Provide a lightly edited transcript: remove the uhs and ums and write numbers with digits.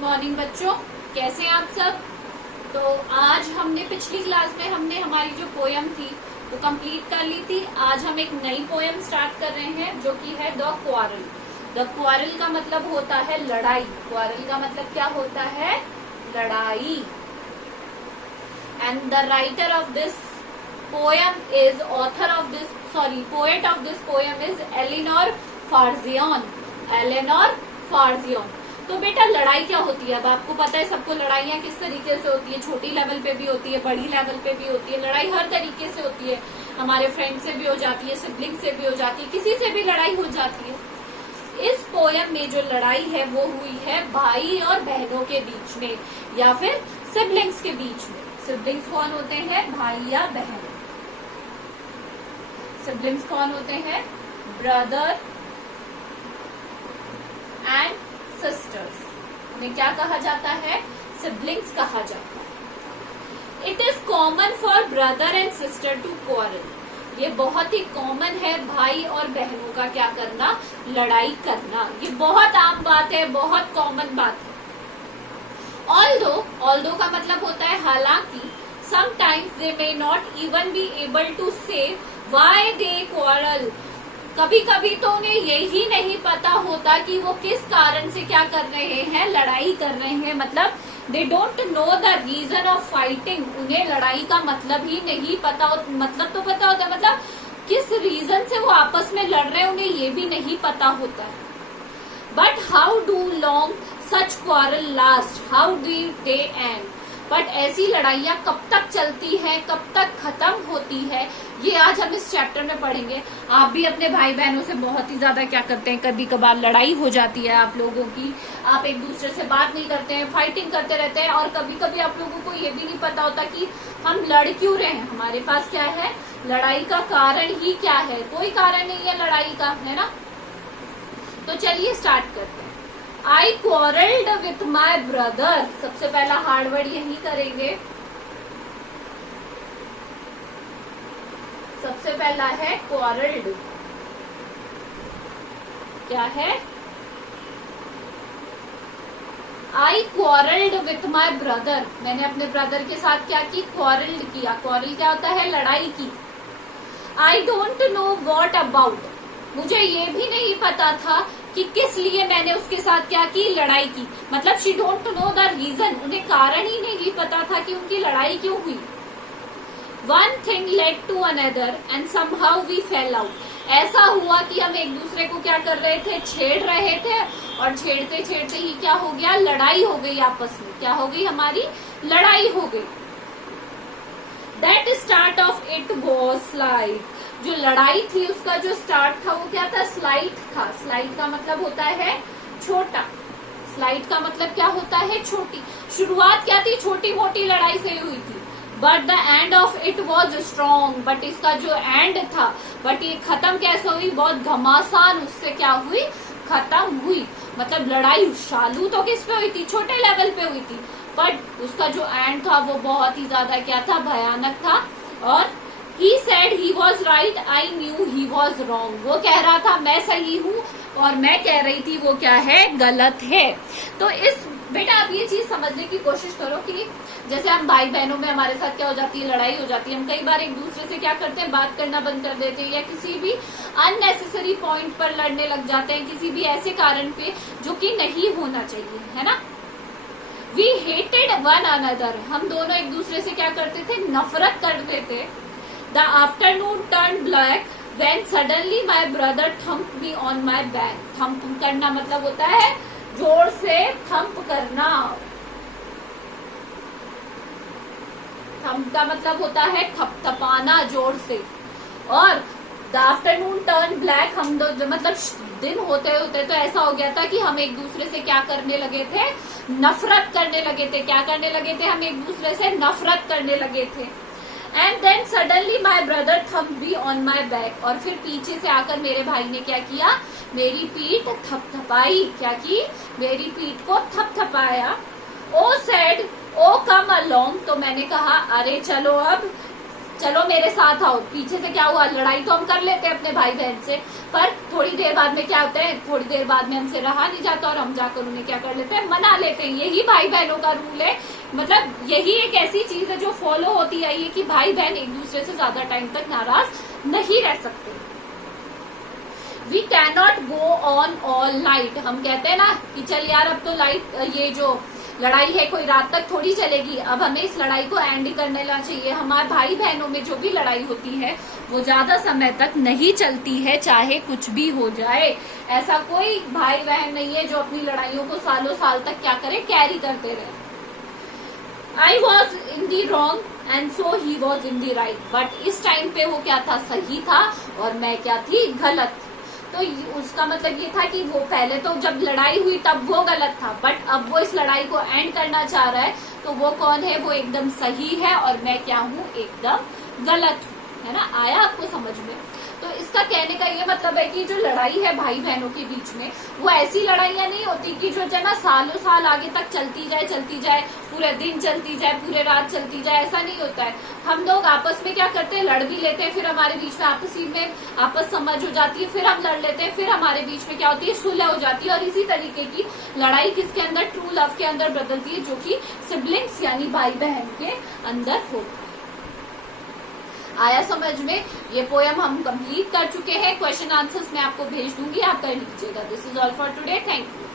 Morning बच्चों, कैसे हैं आप सब। तो आज हमने पिछली क्लास में हमने हमारी जो पोयम थी वो कंप्लीट कर ली थी। आज हम एक नई पोयम स्टार्ट कर रहे हैं जो कि है द क्वारल। द क्वारल का मतलब होता है लड़ाई। क्वारल का मतलब क्या होता है? लड़ाई। And the writer of this poem is poet of this poem is Eleanor Farjeon. Eleanor Farjeon. तो बेटा लड़ाई क्या होती है? अब आपको पता है सबको लड़ाइयाँ किस तरीके से होती है। छोटी लेवल पे भी होती है, बड़ी लेवल पे भी होती है। लड़ाई हर तरीके से होती है। हमारे फ्रेंड से भी हो जाती है, सिबलिंग से भी हो जाती है, किसी से भी लड़ाई हो जाती है। इस पोयम में जो लड़ाई है वो हुई है भाई और बहनों के बीच में या फिर सिबलिंग्स के बीच में। सिबलिंग्स कौन होते हैं? भाई या बहन। सिबलिंग्स कौन होते हैं? Brother and sisters. उन्हें क्या कहा जाता है? सिबलिंग्स कहा जाता है। It is common for brother and sister to quarrel. ये बहुत ही कॉमन है भाई और बहनों का क्या करना? लड़ाई करना। ये बहुत आम बात है, बहुत कॉमन बात है। ऑल्दो का मतलब होता है हालांकि। Sometimes they may not even be able to say why they quarrel. कभी कभी तो उन्हें यही नहीं पता होता कि वो किस कारण से क्या कर रहे हैं, लड़ाई कर रहे हैं। मतलब they don't know the reason of fighting. उन्हें लड़ाई का मतलब ही नहीं पता। मतलब तो पता होता है, मतलब किस रीजन से वो आपस में लड़ रहे हैं उन्हें ये भी नहीं पता होता है। But how do long such quarrel last, how do they and. But ऐसी लड़ाइयां कब तक चलती हैं, कब तक खत्म होती है, ये आज हम इस चैप्टर में पढ़ेंगे। आप भी अपने भाई बहनों से बहुत ही ज्यादा क्या करते हैं, कभी कभार लड़ाई हो जाती है आप लोगों की। आप एक दूसरे से बात नहीं करते हैं, फाइटिंग करते रहते हैं और कभी कभी आप लोगों को ये भी नहीं पता होता कि हम लड़ क्यों रहे हैं। हमारे पास क्या है? लड़ाई का कारण ही क्या है? कोई कारण नहीं है लड़ाई का, है ना। तो चलिए स्टार्ट करते हैं। I quarreled with my brother। सबसे पहला हार्ड वर्ड यही करेंगे। सबसे पहला है quarreled। क्या है? I quarreled with my brother। मैंने अपने ब्रदर के साथ क्या की? quarreled किया। quarrel क्या होता है? लड़ाई की। I don't know what about। मुझे ये भी नहीं पता था कि किस लिए मैंने उसके साथ क्या की? लड़ाई की। मतलब she don't know the reason. उन्हें कारण ही नहीं पता था कि उनकी लड़ाई क्यों हुई। One thing led to another and somehow we fell out. ऐसा हुआ कि हम एक दूसरे को क्या कर रहे थे? छेड़ रहे थे और छेड़ते छेड़ते ही क्या हो गया? लड़ाई हो गई आपस में। क्या हो गई? हमारी लड़ाई हो गई। That start of it was slide. जो लड़ाई थी उसका जो स्टार्ट था वो क्या था? स्लाइट था। स्लाइट का मतलब होता है छोटा। स्लाइट का मतलब क्या होता है? छोटी। शुरुआत क्या थी? छोटी मोटी लड़ाई से हुई थी। But the end of it was strong. But इसका जो एंड था, बट ये खत्म कैसे हुई? बहुत घमासान उससे क्या हुई? खत्म हुई। मतलब लड़ाई चालू तो किस पे हुई थी? छोटे लेवल पे हुई थी, बट उसका जो एंड था वो बहुत ही ज्यादा क्या था? भयानक था। और He said he was right, I knew he was wrong। वो कह रहा था मैं सही हूँ और मैं कह रही थी वो क्या है? गलत है। तो इस बेटा आप ये चीज समझने की कोशिश करो कि जैसे हम भाई बहनों में हमारे साथ क्या हो जाती है? लड़ाई हो जाती है। हम कई बार एक दूसरे से क्या करते हैं? बात करना बंद कर देते हैं या किसी भी अननेसेसरी पॉइंट पर लड़ने लग जाते हैं, किसी भी ऐसे कारण पे जो कि नहीं होना चाहिए, है ना। We hated one another। हम दोनों एक दूसरे से क्या करते थे? नफरत करते थे। The afternoon turned black when suddenly my brother thumped me on my back। Thump करना मतलब होता है जोर से थम्प करना। थम्प का मतलब होता है थपथपाना जोर से। और the afternoon turned black, हम दो मतलब दिन होते होते तो ऐसा हो गया था कि हम एक दूसरे से क्या करने लगे थे? नफरत करने लगे थे। क्या करने लगे थे? हम एक दूसरे से नफरत करने लगे थे। And then suddenly my brother thump be on my back. और फिर पीछे से आकर मेरे भाई ने क्या किया? मेरी पीठ थपथपाई। क्या की? मेरी पीठ को थपथपाया। ओ सेड ओ कम अलोंग। तो मैंने कहा अरे चलो अब चलो मेरे साथ आओ, पीछे से क्या हुआ, लड़ाई तो हम कर लेते हैं अपने भाई बहन से, पर थोड़ी देर बाद में क्या होता है, थोड़ी देर बाद में हमसे रहा नहीं जाता और हम जाकर उन्हें क्या कर लेते हैं, मना लेते हैं। यही भाई बहनों का रूल है, मतलब यही एक ऐसी चीज है जो फॉलो होती आई है कि भाई बहन एक दूसरे से ज्यादा टाइम तक नाराज नहीं रह सकते। We can not go on all night, हम कहते हैं ना कि चल यार अब तो लाइट, ये जो लड़ाई है कोई रात तक थोड़ी चलेगी, अब हमें इस लड़ाई को एंड करने ला चाहिए। हमारे भाई बहनों में जो भी लड़ाई होती है वो ज्यादा समय तक नहीं चलती है, चाहे कुछ भी हो जाए। ऐसा कोई भाई बहन नहीं है जो अपनी लड़ाइयों को सालों साल तक क्या करे, कैरी करते रहे। I was in the wrong and so he was in the right, but इस टाइम पे वो क्या था, सही था और मैं क्या थी, गलत। तो उसका मतलब ये था कि वो पहले तो जब लड़ाई हुई तब वो गलत था, बट अब वो इस लड़ाई को एंड करना चाह रहा है, तो वो कौन है, वो एकदम सही है और मैं क्या हूँ, एकदम गलत हूँ। है ना, आया आपको समझ में? तो इसका कहने का ये मतलब है कि जो लड़ाई है भाई बहनों के बीच में, वो ऐसी लड़ाइयां नहीं होती कि जो है ना सालों साल आगे तक चलती जाए, पूरे दिन चलती जाए, पूरे रात चलती जाए, ऐसा नहीं होता है। हम लोग आपस में क्या करते हैं, लड़ भी लेते हैं, फिर हमारे बीच में आपसी में आपस समझ हो जाती है, फिर हम लड़ लेते हैं, फिर हमारे बीच में क्या होती है, सुलह हो जाती है। और इसी तरीके की लड़ाई किसके अंदर, ट्रू लव के अंदर बदलती है, जो कि सिबलिंग्स यानी भाई बहन के अंदर होती है। आया समझ में? ये पोयम हम कंप्लीट कर चुके हैं। क्वेश्चन आंसर्स मैं आपको भेज दूंगी, आप कर लीजिएगा। This is all for today, thank you.